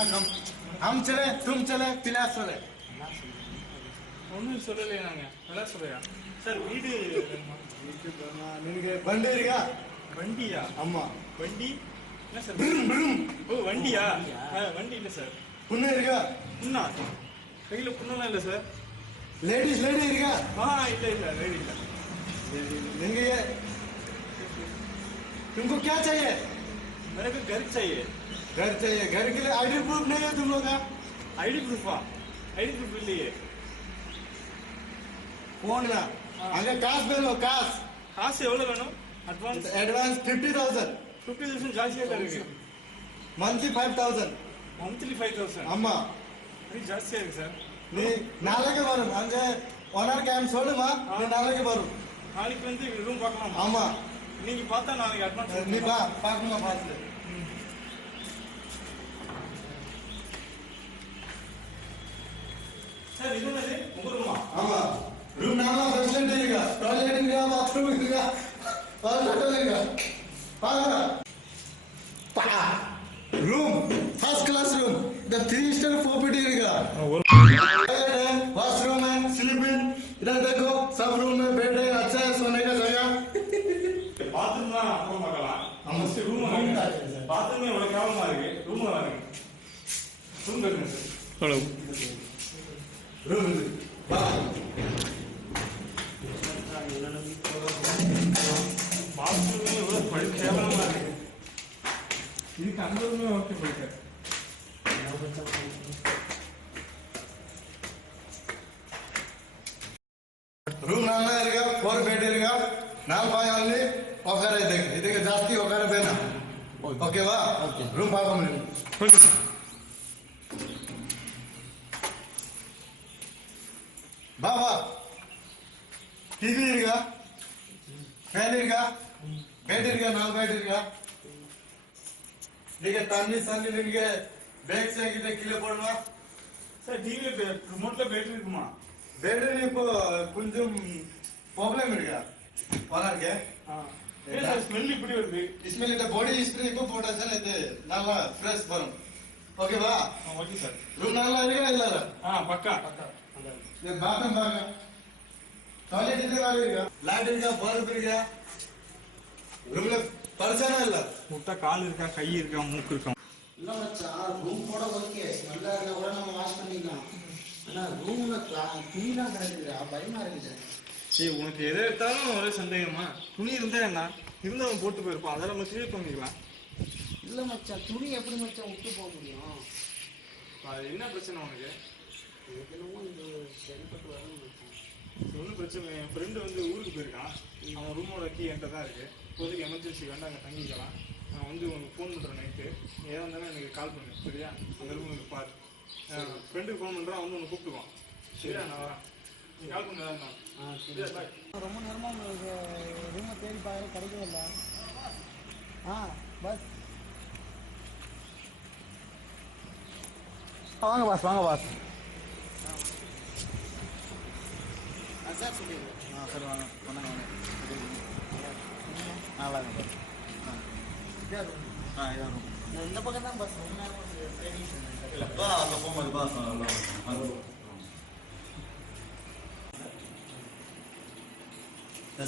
हम चले तुम चले पिला चले ஒன்றும் சொல்லலையே நாங்கள் நல்லா சொல்லையா சார் வீடு ನಿನಗೆ ಬಂಡಿ ಇರಿಗ வண்டியா ಅಮ್ಮ வண்டி என்ன சார் ஓ வண்டியா வண்டி இல்லை சார் ಪುಣ್ಯ ಇರಿಗ புண்ணா கையில் புண்ணெல்லாம் இல்லை சார் ಲೇಡೀಸ್ ಲೇಡಿ ಇರಿಗ இல்லை சார் லேடி இல்லை ನಿನಗೆ तुमको क्या चाहिए मेरे को घर चाहिए घर चाहिए घर के लिए आईडी प्रूफ नहीं है तुम लोग का ஐடி ப்ரூஃபா ஐடி ப்ரூஃப் இல்லையே फोन ना अगर काश दे लो काश காசு எவ்வளோ வேணும் அட்வான்ஸ் एडवांस 50,000 50,000 ஜாஸ்தியாக தான் இருக்கு मंथली 5,000 மந்த்லி 5,000 अम्मा அது ஜாஸ்தியாக இருக்கு சார் நீ நாளைக்கு வரும் அங்க ஓனர் கேம் சொல்லுமா நீ நாளைக்கு வரும் நாளைக்கு வந்து ரூம் பார்க்கலாம் ஆமா நீங்க பார்த்தா நாளைக்கு அட்வான்ஸ் நீ பா பார்க்கணும் பார்த்து சார் இது என்னது உங்க ரூமா ஆமா रूम नाला फैसिलिटी रहेगा टॉयलेट रहेगा बाथरूम रहेगा और होटल रहेगा पागल पा room first class room the 3 star 4 पेटी रहेगा टॉयलेट है वॉशरूम है स्लीपिंग इधर देखो सब रूम में बेड है अच्छा है सोने का जगह பாத்ரூம் தான் அப்புறம் பார்க்கலாம் நம்ம ரூம் பாத்ரூமே இவ்வளவு கேவலமா இருக்கு ரூம் வாங்க ரூம் இருக்குங்க சார் ஹலோ रूम बा பாத்ரூமே இவ்வளவு கேவலமா இருக்கு இதுக்கு அந்த ரூமே ஓகே போயிட்டு रूम नाला रहेगा 4 बेड रहेगा नाल पाए ओनली ओकर है देख ಇದಕ್ಕೆ ಜಾಸ್ತಿ ओकर ಬೇಡ ಓಕೆ ವಾ ರೂಮ್ ಪಾಕೊಂಡಿ ஓகே சார் ಬಾ ಬಾ ಟಿವಿ ಇರ್ಗ ಫ್ಯಾನ್ ಇರ್ಗ ಬೆಡ್ ಇರ್ಗ ನಾಲ್ ಬೆಡ್ ಇರ್ಗ ನಿನಗೆ ತನ್ನಿ ಸನ್ನಿ ನಿನಗೆ ಬೇಕ್ ಸೇಗಿದೆ ಕಿಲೋ ಕೊಡುವ சார் டிவி ரிமோட்ல பேட்டரி இருக்குமா ಬೇಡ ನೀವು கொஞ்சம் ಪ್ರಾಬ್ಲಮ್ ಇರ್ಗ ಓನರ್ಗೆ ஏன் சார் ஸ்மெல் இப்படி வருது इसमें இந்த பாடி हिस्ट्री को पोटेंशियल ಇದೆ நல்லா ಫ್ರೆಶ್ ಬರುತ್ತೆ ಓಕೆ ಬಾ ஓகே சார் ರೂಮ್ ನಾಲ್ಲ ಇರ್ಗ ಇಲ್ಲ பக்கா ये बाथरूम बागा टॉयलेट इधर आ गया लाइट इधर बल्ब इधर रूम में परेशान है இல்ல முட்டை கால் இருக்கா கை இருக்கா மூக்கு இருக்கா இல்ல மச்சான் ரூம் கூட ஓகே ஸ்மெல்லா இருந்தா கூட நம்ம வாஷ் பண்ணிக்கலாம் ஆனா ரூம்ல துணிலாம் கிடக்குது பயமா இருக்குது சரி உனக்கு எதை எடுத்தாலும் ஒரே சந்தேகமா துணி இருந்தா என்ன இருந்தவன் போட்டு போயிருப்பான் அதை நம்ம கிளியர் பண்ணிக்கலாம் இல்ல மச்சான் துணி எப்படி மச்சான் விட்டு போக முடியும் அது என்ன பிரச்சனை உனக்கு என்னமோ இது சரிப்பட்டு வரணும் மச்சான் ஒன்றும் பிரச்சனை இல்லை என் ஃப்ரெண்டு வந்து ஊருக்கு போயிருக்கான் அவன் ரூமோட கீ என்கிட்ட தான் இருக்கு இப்போதைக்கு எமர்ஜென்சி வேண்டாம் அங்கே தங்கிக்கலாம் நான் வந்து உனக்கு ஃபோன் பண்ணுறேன் நைட்டு ஏதா இருந்தாலும் எனக்கு கால் பண்ணு சரியா அந்த ரூம் எனக்கு பாரு ஃப்ரெண்டுக்கு ஃபோன் பண்ணுறான் வந்து உன்னை கூப்பிட்டுவான் சரியா நான் வரேன் நீ கால் பண்ண சரியா பாய் ரொம்ப நேரமா உங்களுக்கு ரூமை தேடி பார்க்குற கிடைக்கவே இல்லை பஸ் வாங்க பாஸ் வாங்க பாஸ் சார் சொல்லிடுங்க சரி வாங்க பண்ணாங்க நல்லா இருக்கு இதான் ரூம் இந்த பக்கம் தான் பஸ் ரொம்ப நேரம் ட்ரைனிங் பா அங்கே போகும்போது பாஸ்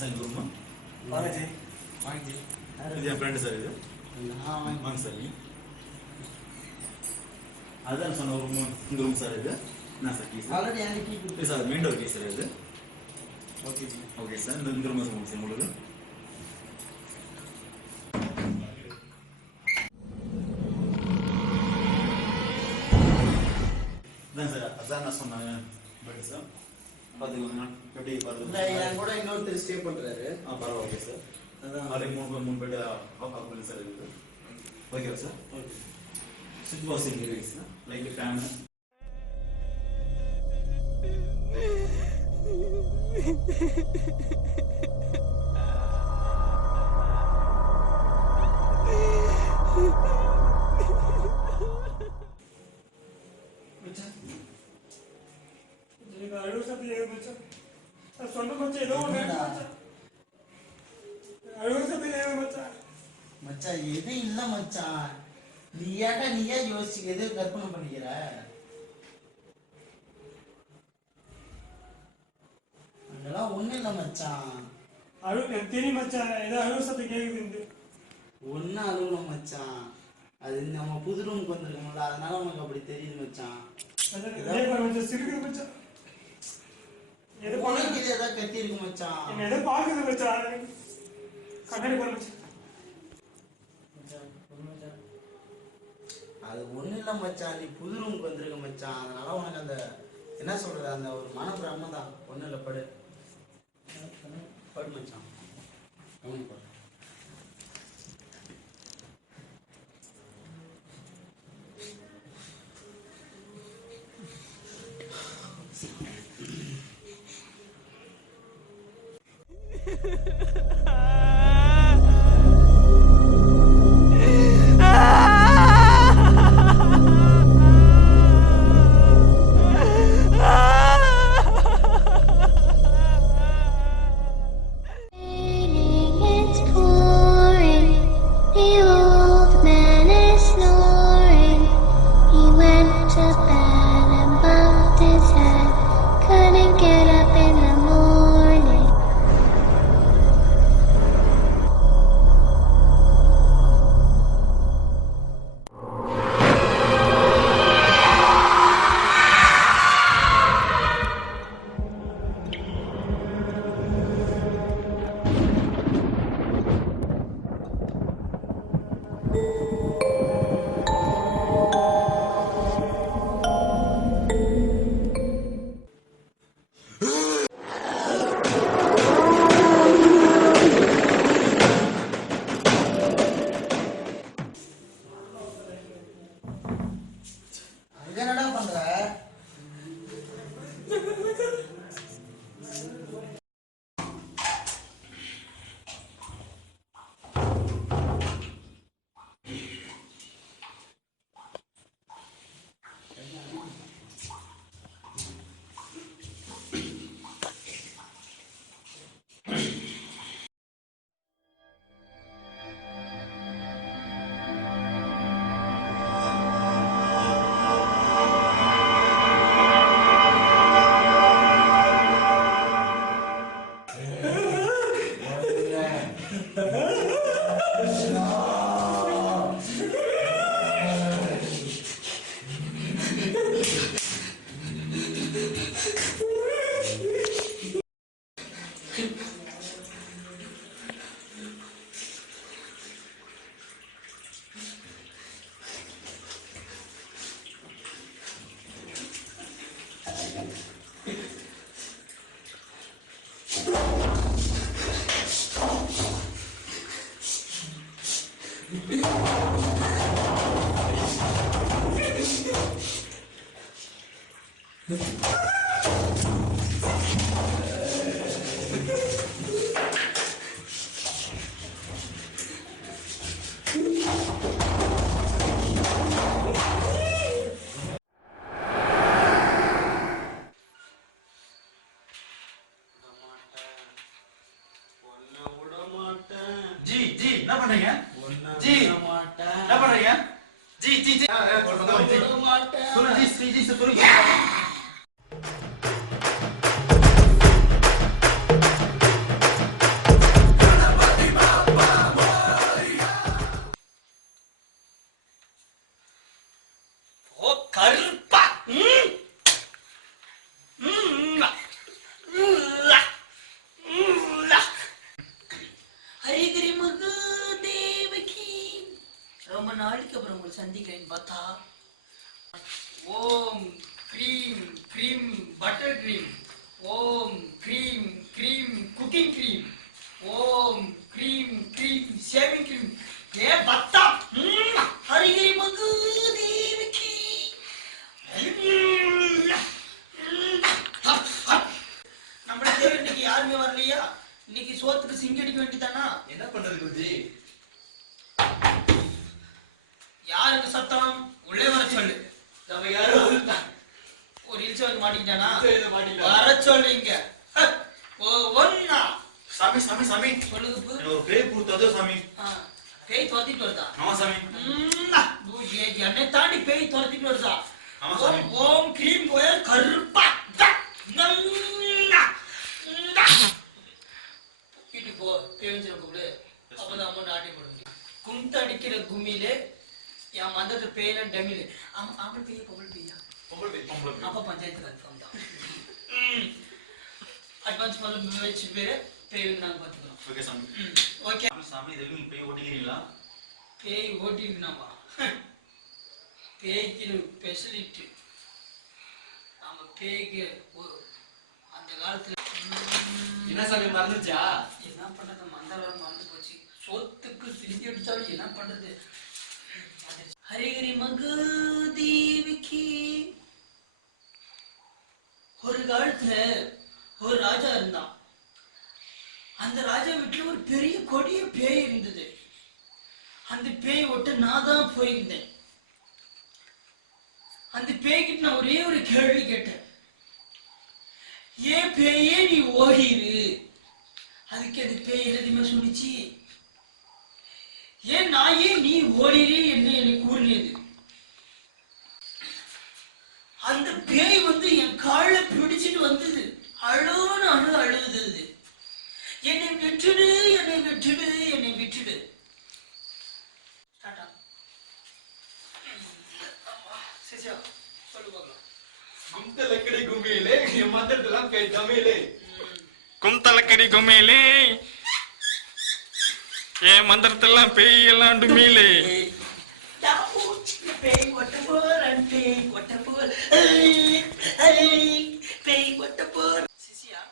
சார் ரூமா வாங்க ஜி வாங்கி இது என் ஃப்ரெண்டு சார் இது வாங்க சார் நீ அதுதான் சொன்ன ரூம் இந்த ரூம் சார் இது என்ன சார் கீ சார் ஆல்ரெடி எனக்கு கீ கொடுத்து sir main door key sir இது ஓகே ஓகே சார் இந்த ரூம் சார் உங்களுக்கு இதான் சார் அதான் நான் சொன்னாங்க பட் சார் பார்த்துக்கோங்க எப்படி இல்லை என் கூட இன்னொருத்தர் ஸ்டே பண்ணுறாரு பரவாயில்ல சார் அதான் அதே மூணு பெட் ஆஃப் பண்ணி சார் இருக்குது ஓகேவா சார் ஓகே சுவிட்ச் பாக்ஸ் இருக்கு சார் லைக் ஃபேன் மச்சான் எது இல்ல மச்சான் நீ ஏன் யோசிச்சு எது கற்பனை பண்ணிக்கிற? அதெல்லாம் ஒண்ணும் இல்ல மச்சான். எனக்கு தெரியும் மச்சான், ஏதோ அழுவ சத்தம் கேக்குது. ஒன்னும் அழுவல மச்சான், அது நம்ம புது ரூமுக்கு வந்திருக்கோம்ல, அதனால உனக்கு அப்படி தெரியுது மச்சான். சிரிக்குது மச்சான். ஏதாவது கத்தி இருக்கு மச்சான். என்ன எதை பாக்குது மச்சான், கண்ணாடி போற மச்சான். அது ஒண்ணு இல்ல மச்சான், நீ புது ரூமுக்கு வந்திருக்க மச்சான், அதனால உனக்கு அந்த என்ன சொல்றது, அந்த ஒரு மனப்பிரம தான். ஒண்ணு இல்ல, படு படு மச்சான். கவனிப்பா. என்னடா பண்ற? என்ன பண்றீங்க? ஜி என்ன பண்றீங்க? ஜி ஜி ஜி சொல்லுங்க ஜி ஜி சொல்லுங்க. ஓ கருப்பா ஹரிகிரி மகாதேவகி. ரொம்ப நாளைக்கு அப்புறம் உங்களை சந்திக்கிறேன்னு பார்த்தா ஓம் க்ரீம் க்ரீம் பட்டர் க்ரீம், ஓம் க்ரீம் க்ரீம் குக்கிங் க்ரீம், ஓம் க்ரீம் க்ரீம் ஷேவிங் க்ரீம். ஏ பத்தா ஹரிகிரி மகாதேவகி. நம்மள தேவை இன்னைக்கு யாருமே வரலையா? இன்னைக்கு சோத்துக்கு சிங்கடிக்க வேண்டியதானா? என்ன பண்றது குருஜி? யாருக்கு சத்தம்? உள்ளே வர சொல்லு. நம்ம யாரும் ஒரு இல்ச வந்து மாட்டிக்கிட்டானா? மாட்டிக்கிட்டான். வர சொல்லுங்க. ஒன்னா சாமி சாமி சாமி சொல்லுங்க. ஒரு பேய் பூத்தாதோ சாமி. பேய் துரத்திட்டு வருதா? ஆமா சாமி. என்னை தாண்டி பேய் துரத்திட்டு வருதா? ஆமா சாமி. ஓம் கிரீம் கோயல் கருப்பா வீட்டுக்கு போ, பேஞ்சு கூப்பிடு. அப்பதான் அம்மா நாட்டி போட முடியும். கும்தடிக்கிற கும்மியிலே என் மந்தத்தை பேயில டமிலு. ஆம்பளை பேயா பொம்பளை பேயா? பொம்பளை பேய். அப்ப பஞ்சாயத்து கன்ஃபார்ம் தான். அட்வான்ஸ் பண்ண வச்சு பேரு பேய் நாங்க பாத்துக்கிறோம். ஓகே சாமி. ஓகே சாமி, இதுக்கு நீங்க பேய் ஓட்டிக்கிறீங்களா? பேய் ஓட்டிருக்கணுமா? பேய்க்கு ஸ்பெஷலிட்டி. நம்ம பேய்க்கு அந்த காலத்துல என்ன சாமி மறந்துச்சா? என்ன பண்றது, மந்தரம் மறந்து போச்சு. சொத்துக்கு சிந்தி அடிச்சாலும் என்ன பண்றது? ஹரிஹரி மகாதேவிக்கு ஒரு காலத்துல ஒரு ராஜா இருந்தான். அந்த ராஜா வீட்டுல ஒரு பெரிய கொடிய பேய் இருந்தது. அந்த பேய் ஒட்ட நான் தான் போயிருந்தேன். அந்த பேய்கிட்ட நான் ஒரே ஒரு கேள்வி கேட்டேன். ஏன் பேயே நீ ஓடிரு? அதுக்கு அந்த பேய் எல்லாத்தையுமே சொல்லிச்சு. ஏன் நாயே நீ ஓடிரு என்று என்னை கூறினது. அந்த பேய் வந்து என் காலை பிடிச்சிட்டு வந்தது. அழுன்னு அழுது என்னை விட்டுடு, என்னை விட்டுடு, என்னை விட்டுடு. சொல்லு பார்க்கலாம். கும்தலக்கடி கும்மியிலே என் மந்திரத்தெல்லாம் பேய் தமிழே. கும்தலக்கடி கும்மியிலே என் மந்திரத்தெல்லாம் பேய் எல்லாம் டுமியிலே. பேய் கொட்ட போறேன், பேய் கொட்ட போறேன், பேய் கொட்ட போறேன். சிசியா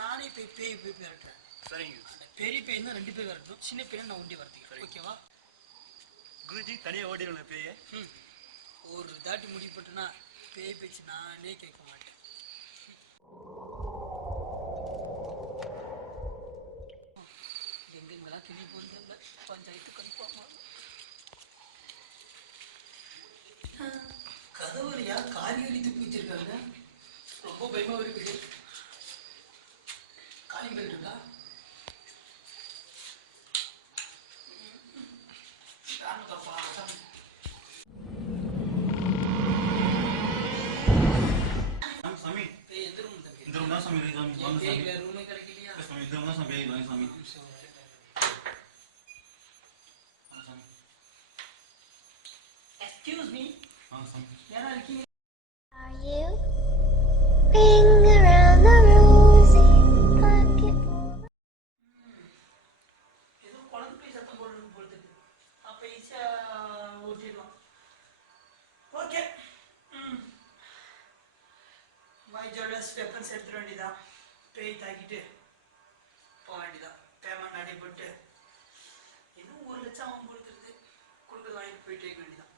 நானே பேய் பேய் பேய் விரட்டுறேன். சரிங்க. பெரிய பேய் தான் 2 பேர் விரட்டணும், சின்ன பேய் நான் ஒண்டி வரத்துக்கு. ஓகேவா? குருஜி தனியா ஓடிடுவேன் பேய. ஒரு தாட்டி முடிப்பட்டுனா பேய் பேச்சு நானே கேட்க மாட்டேன். எங்கெங்கெல்லாம் கிளி போறது பஞ்சாயத்து கன்ஃபார்ம். கதவுலையா காலிவரி தூக்கி வச்சிருக்காங்க. ரொம்ப பயமா இருக்குது. காலிம்பல் இருக்கா? சாமி, பேய் எந்த ரூம் தம்பி? இந்த ரூம் தான் சாமி இருக்கு சாமி. வாங்க சாமி. பேய் ரூமே கிடைக்கலையா? சாமி, இந்த ரூம் தான் சாமி பேய். வாங்க சாமி. வாங்க சாமி. Excuse me. வாங்க சாமி. யாரா இருக்கீங்க? Are you ring around the rosy pocket full? ஏதோ குழந்தை போய் சத்தம் போடுறது போல தெரியுது. அப்ப ஈஸியா ஓட்டிடலாம். ஓகே. மை ஜுவல்லர்ஸ் வெப்பன்ஸ் எடுத்துட வேண்டியதான். பேய் தாக்கிட்டு போக வேண்டியதான். பேமெண்ட் அடிபட்டு இன்னும் 1 லட்சம் அவன் கொடுத்துருது. கொண்டு வாங்கிட்டு போயிட்டே வேண்டியதான்.